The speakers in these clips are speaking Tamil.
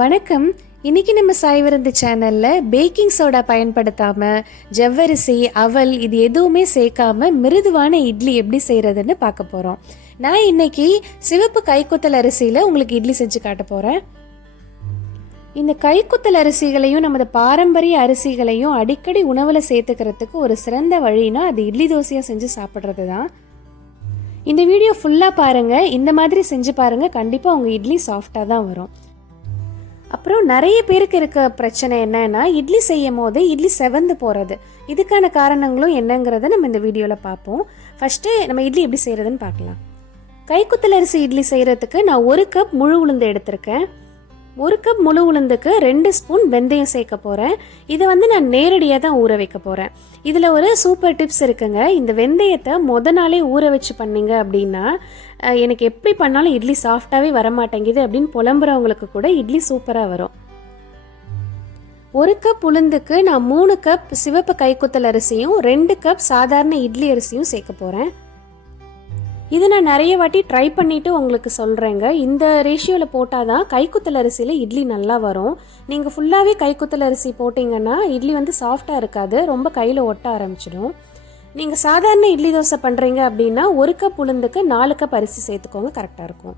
வணக்கம். இன்னைக்கு நம்ம சாய் விருந்து சேனல்ல பேக்கிங் சோடா பயன்படுத்தாம ஜவ்வரிசி, அவல் இது எதுவுமே சேர்க்காம மிருதுவான இட்லி எப்படி செய்யறதுன்னு பார்க்க போறோம். நான் இன்னைக்கு சிவப்பு கைக்குத்தல் அரிசியில உங்களுக்கு இட்லி செஞ்சு காட்ட போறேன். இந்த கைக்குத்தல் அரிசிகளையும் நமது பாரம்பரிய அரிசிகளையும் அடிக்கடி உணவுல சேர்த்துக்கிறதுக்கு ஒரு சிறந்த வழினா அது இட்லி தோசையா செஞ்சு சாப்பிட்றது தான். இந்த வீடியோ ஃபுல்லா பாருங்க. இந்த மாதிரி செஞ்சு பாருங்க, கண்டிப்பா உங்க இட்லி சாஃப்டா தான் வரும். அப்புறம் நிறைய பேருக்கு இருக்க பிரச்சனை என்னன்னா, இட்லி செய்யும் போது இட்லி செவந்து போகிறது. இதுக்கான காரணங்களும் என்னங்கிறத நம்ம இந்த வீடியோவில் பார்ப்போம். ஃபஸ்ட்டு நம்ம இட்லி எப்படி செய்கிறதுன்னு பார்க்கலாம். கைக்குத்தல் அரிசி இட்லி செய்கிறதுக்கு நான் 1 கப் முழு உளுந்து எடுத்திருக்கேன். 1 கப் முழு உளுந்துக்கு 2 ஸ்பூன் வெந்தயம் சேர்க்க போகிறேன். இதை நான் நேரடியாக தான் ஊற வைக்க போகிறேன். இதில் ஒரு சூப்பர் டிப்ஸ் இருக்குங்க. இந்த வெந்தயத்தை நாளே ஊற வச்சு பண்ணிங்க அப்படின்னா, எனக்கு எப்படி பண்ணாலும் இட்லி சாஃப்டாகவே வரமாட்டேங்குது அப்படின்னு புலம்புறவங்களுக்கு கூட இட்லி சூப்பராக வரும். 1 கப் உளுந்துக்கு நான் 3 கப் சிவப்பு கைக்குத்தல் அரிசியும் 2 கப் சாதாரண இட்லி அரிசியும் சேர்க்க போகிறேன். இது நான் நிறைய வாட்டி ட்ரை பண்ணிவிட்டு உங்களுக்கு சொல்கிறேங்க. இந்த ரேஷியோவில் போட்டால் தான் கைக்குத்தல் அரிசியில் இட்லி நல்லா வரும். நீங்கள் ஃபுல்லாகவே கைக்குத்தல் அரிசி போட்டிங்கன்னா இட்லி சாஃப்டாக இருக்காது, ரொம்ப கையில் ஒட்ட ஆரம்பிச்சிடும். நீங்கள் சாதாரண இட்லி தோசை பண்ணுறீங்க அப்படின்னா 1 கப் உளுந்துக்கு 4 கப் அரிசி சேர்த்துக்கோங்க, கரெக்டாக இருக்கும்.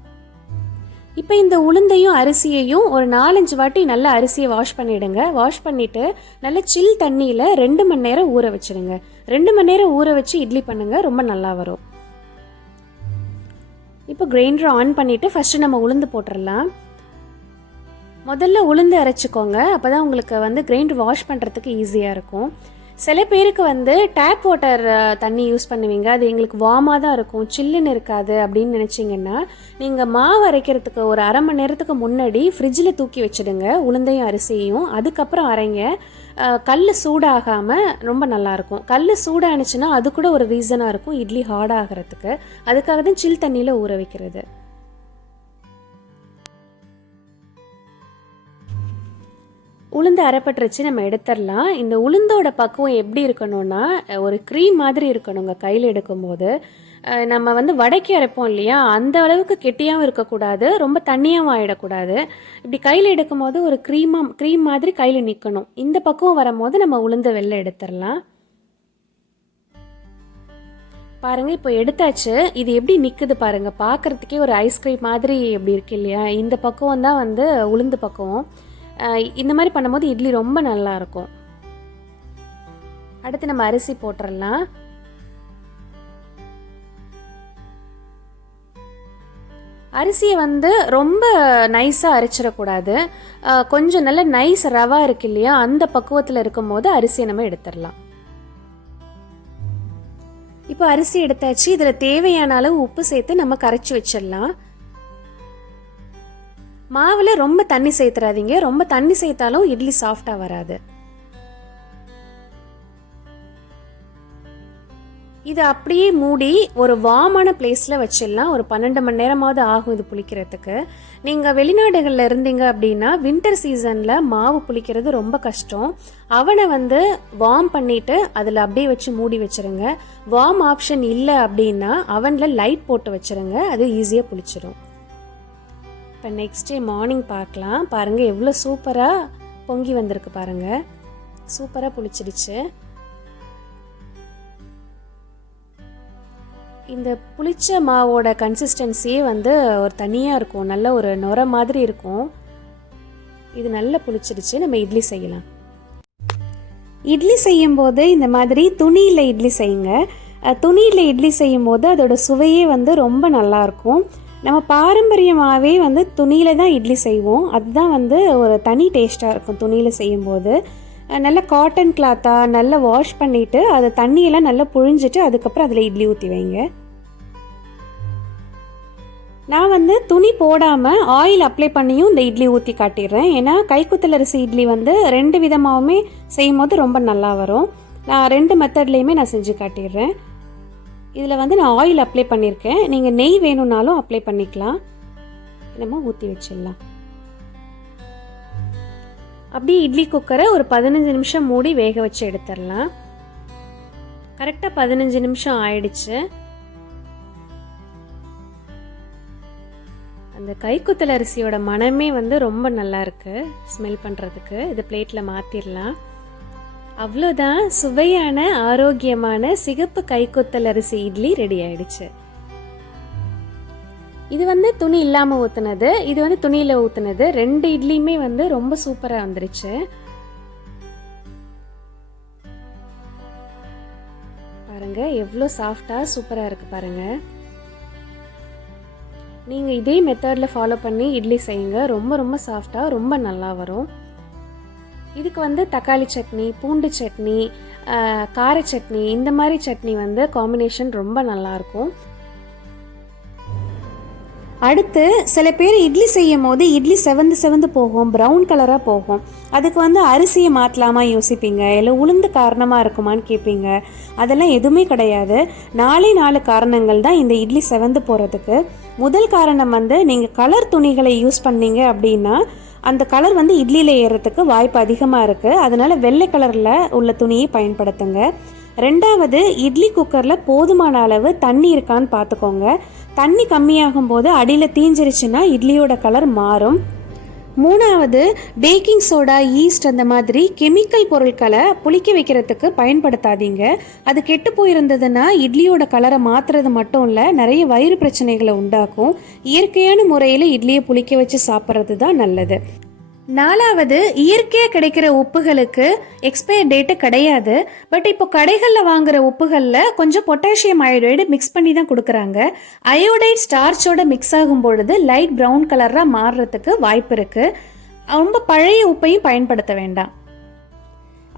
இப்போ இந்த உளுந்தையும் அரிசியையும் ஒரு 4-5 வாட்டி நல்லா அரிசியை வாஷ் பண்ணிவிடுங்க. வாஷ் பண்ணிவிட்டு நல்ல சில் தண்ணியில் 2 மணி நேரம் ஊற வச்சுடுங்க. 2 மணி நேரம் ஊற வச்சு இட்லி பண்ணுங்கள், ரொம்ப நல்லா வரும். இப்போ கிரைண்டரை ஆன் பண்ணிவிட்டு ஃபஸ்ட்டு நம்ம உளுந்து போட்டுடலாம். முதல்ல உளுந்து அரைச்சிக்கோங்க, அப்போ தான் உங்களுக்கு கிரைண்டர் வாஷ் பண்ணுறதுக்கு ஈஸியாக இருக்கும். சில பேருக்கு டேப் வாட்டர் தண்ணி யூஸ் பண்ணுவீங்க, அது எங்களுக்கு வார்மாக தான் இருக்கும், சில்லுன்னு இருக்காது அப்படின்னு நினச்சிங்கன்னா, நீங்கள் மாவு அரைக்கிறதுக்கு ஒரு அரை மணி நேரத்துக்கு முன்னாடி ஃப்ரிட்ஜில் தூக்கி வச்சுடுங்க உளுந்தையும் அரிசியும். அதுக்கப்புறம் அரைங்க. கல் சூடாகாமல் ரொம்ப நல்லாயிருக்கும். கல் சூடானுச்சுன்னா அது கூட ஒரு ரீசனாக இருக்கும் இட்லி ஹார்டாகிறதுக்கு. அதுக்காக தான் சில் தண்ணியில் ஊற வைக்கிறது. உளுந்து அரைப்பட்டுருச்சு, நம்ம எடுத்துடலாம். இந்த உளுந்தோட பக்குவம் எப்படி இருக்கணும்னா, ஒரு க்ரீம் மாதிரி இருக்கணுங்க. கையில் எடுக்கும்போது நம்ம வடைக்கு அரைப்போம் இல்லையா, அந்த அளவுக்கு கெட்டியாகவும் இருக்கக்கூடாது, ரொம்ப தண்ணியாகவும் ஆகிடக்கூடாது. இப்படி கையில் எடுக்கும்போது ஒரு க்ரீம் மாதிரி கையில் நிற்கணும். இந்த பக்குவம் வரும்போது நம்ம உளுந்த வெளில எடுத்துடலாம். பாருங்கள், இப்போ எடுத்தாச்சு. இது எப்படி நிற்குது பாருங்கள், பார்க்குறதுக்கே ஒரு ஐஸ்கிரீம் மாதிரி எப்படி இருக்கு இல்லையா. இந்த பக்குவம் தான் உளுந்து பக்குவம். இந்த மாதிரி பண்ணும்போது இட்லி ரொம்ப நல்லாயிருக்கும். அடுத்து நம்ம அரிசி போட்டுடலாம். அரிசியை ரொம்ப நைஸாக அரைச்சிடக்கூடாது. கொஞ்சம் நல்ல நைஸ் ரவா இருக்கு இல்லையா, அந்த பக்குவத்தில் இருக்கும் போது அரிசியை நம்ம எடுத்துடலாம். இப்போ அரிசி எடுத்தாச்சு. இதில் தேவையான அளவு உப்பு சேர்த்து நம்ம கரைச்சி வச்சிடலாம். மாவில் ரொம்ப தண்ணி சேர்த்துறாதீங்க, ரொம்ப தண்ணி சேர்த்தாலும் இட்லி சாஃப்டாக வராது. இது அப்படியே மூடி ஒரு வார்மான பிளேஸில் வச்சிடலாம். ஒரு 12 மணி நேரமாவது ஆகும் இது புளிக்கிறதுக்கு. நீங்கள் வெளிநாடுகளில் இருந்தீங்க அப்படின்னா வின்டர் சீசனில் மாவு புளிக்கிறது ரொம்ப கஷ்டம். அவனை வார்ம் பண்ணிவிட்டு அதில் அப்படியே வச்சு மூடி வச்சுருங்க. வார்ம் ஆப்ஷன் இல்லை அப்படின்னா அவனில் லைட் போட்டு வச்சுருங்க, அது ஈஸியாக புளிச்சிடும். இப்போ நெக்ஸ்ட் டே மார்னிங் பார்க்கலாம். பாருங்கள் எவ்வளோ சூப்பராக பொங்கி வந்திருக்கு பாருங்கள், சூப்பராக புளிச்சிடுச்சு. இந்த புளிச்ச மாவோட கன்சிஸ்டன்சியே ஒரு தனியாக இருக்கும், நல்ல ஒரு நுர மாதிரி இருக்கும். இது நல்லா புளிச்சிடுச்சு. நம்ம இட்லி செய்யலாம். இட்லி செய்யும்போது இந்த மாதிரி துணியில் இட்லி செய்யுங்க. துணியில் இட்லி செய்யும்போது அதோட சுவையே ரொம்ப நல்லாயிருக்கும். நம்ம பாரம்பரியமாகவே துணியில் தான் இட்லி செய்வோம். அதுதான் ஒரு தனி டேஸ்ட்டாக இருக்கும் துணியில் செய்யும்போது. நல்லா காட்டன் கிளாத்தாக நல்லா வாஷ் பண்ணிவிட்டு அதை தண்ணியெல்லாம் நல்லா புழிஞ்சிட்டு அதுக்கப்புறம் அதில் இட்லி ஊற்றி வைங்க. நான் துணி போடாமல் ஆயில் அப்ளை பண்ணியும் இந்த இட்லி ஊற்றி காட்டிடுறேன். ஏன்னா கைக்குத்தல் அரிசி இட்லி 2 விதமாகவுமே செய்யும் போது ரொம்ப நல்லா வரும். நான் 2 மெத்தட்லேயுமே நான் செஞ்சு காட்டிடுறேன். இதில் நான் ஆயில் அப்ளை பண்ணியிருக்கேன், நீங்கள் நெய் வேணும்னாலும் அப்ளை பண்ணிக்கலாம். நம்ம ஊற்றி வச்சிடலாம். அப்படியே இட்லி குக்கரை ஒரு 15 நிமிஷம் மூடி வேக வச்சு எடுத்துடலாம். கரெக்டாக 15 நிமிஷம் ஆயிடுச்சு. இந்த கைக்குத்தல் அரிசியோட மனமே வந்து ரொம்ப நல்லா இருக்கு ஸ்மெல் பண்ணுறதுக்கு. இது பிளேட்டில் மாற்றிடலாம். அவ்வளோதான், சுவையான ஆரோக்கியமான சிகப்பு கைக்குத்தல் அரிசி இட்லி ரெடி ஆயிடுச்சு. இது வந்து துணி இல்லாமல் ஊற்றுனது, இது வந்து துணியில் ஊற்றுனது. 2 இட்லியுமே வந்து ரொம்ப சூப்பராக வந்துருச்சு. பாருங்க எவ்வளோ சாஃப்டாக சூப்பராக இருக்குது பாருங்க. நீங்கள் இதே மெத்தடில் ஃபாலோ பண்ணி இட்லி செய்யுங்க, ரொம்ப ரொம்ப சாஃப்டாக ரொம்ப நல்லா வரும். இதுக்கு வந்து தக்காளி சட்னி, பூண்டு சட்னி, கார சட்னி, இந்த மாதிரி சட்னி வந்து காம்பினேஷன் ரொம்ப நல்லாயிருக்கும். அடுத்து சில பேர் இட்லி செய்யும் போது இட்லி செவந்து போகும், ப்ரௌன் கலராக போகும். அதுக்கு வந்து அரிசியை மாற்றலாமா யோசிப்பீங்க, இல்லை உளுந்து காரணமாக இருக்குமான்னு கேட்பீங்க. அதெல்லாம் எதுவுமே கிடையாது. 4 காரணங்கள் தான் இந்த இட்லி செவந்து போகிறதுக்கு. முதல் காரணம் வந்து நீங்கள் கலர் துணிகளை யூஸ் பண்ணீங்க அப்படின்னா அந்த கலர் வந்து இட்லியில் ஏறுறதுக்கு வாய்ப்பு அதிகமாக இருக்குது. அதனால் வெள்ளை கலரில் உள்ள துணியை பயன்படுத்துங்க. 2வது, இட்லி குக்கரில் போதுமான அளவு தண்ணி இருக்கான்னு பார்த்துக்கோங்க. தண்ணி கம்மியாகும் போது அடியில் தீஞ்சிருச்சுன்னா இட்லியோட கலர் மாறும். 3வது, பேக்கிங் சோடா, ஈஸ்ட் அந்த மாதிரி கெமிக்கல் பொருட்களை புளிக்க வைக்கிறதுக்கு பயன்படுத்தாதீங்க. அது கெட்டு போயிருந்ததுன்னா இட்லியோட கலரை மாற்றுறது மட்டும் இல்லை, நிறைய வயிறு பிரச்சனைகளை உண்டாக்கும். இயற்கையான முறையில் இட்லியை புளிக்க வச்சு சாப்பிட்றது தான் நல்லது. 4வது, இயற்கையாக கிடைக்கிற உப்புகளுக்கு எக்ஸ்பயர் டேட்டு கிடையாது. பட் இப்போ கடைகளில் வாங்குகிற உப்புகளில் கொஞ்சம் பொட்டாசியம் அயோடைடு மிக்ஸ் பண்ணி தான் கொடுக்குறாங்க. அயோடைட் ஸ்டார்ச்சோட மிக்ஸ் ஆகும் பொழுது லைட் ப்ரௌன் கலராக மாறுறதுக்கு வாய்ப்பு இருக்குது. ரொம்ப பழைய உப்பையும் பயன்படுத்த வேண்டாம்.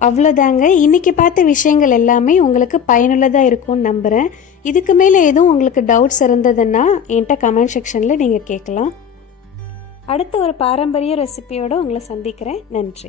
அவ்வளோதாங்க, இன்றைக்கி பார்த்த விஷயங்கள் எல்லாமே உங்களுக்கு பயனுள்ளதாக இருக்கும்னு நம்புகிறேன். இதுக்கு மேலே எதுவும் உங்களுக்கு டவுட்ஸ் இருந்ததுன்னா என்கிட்ட கமெண்ட் செக்ஷனில் நீங்கள் கேட்கலாம். அடுத்த ஒரு பாரம்பரிய ரெசிபியோடு உங்களை சந்திக்கிறேன். நன்றி.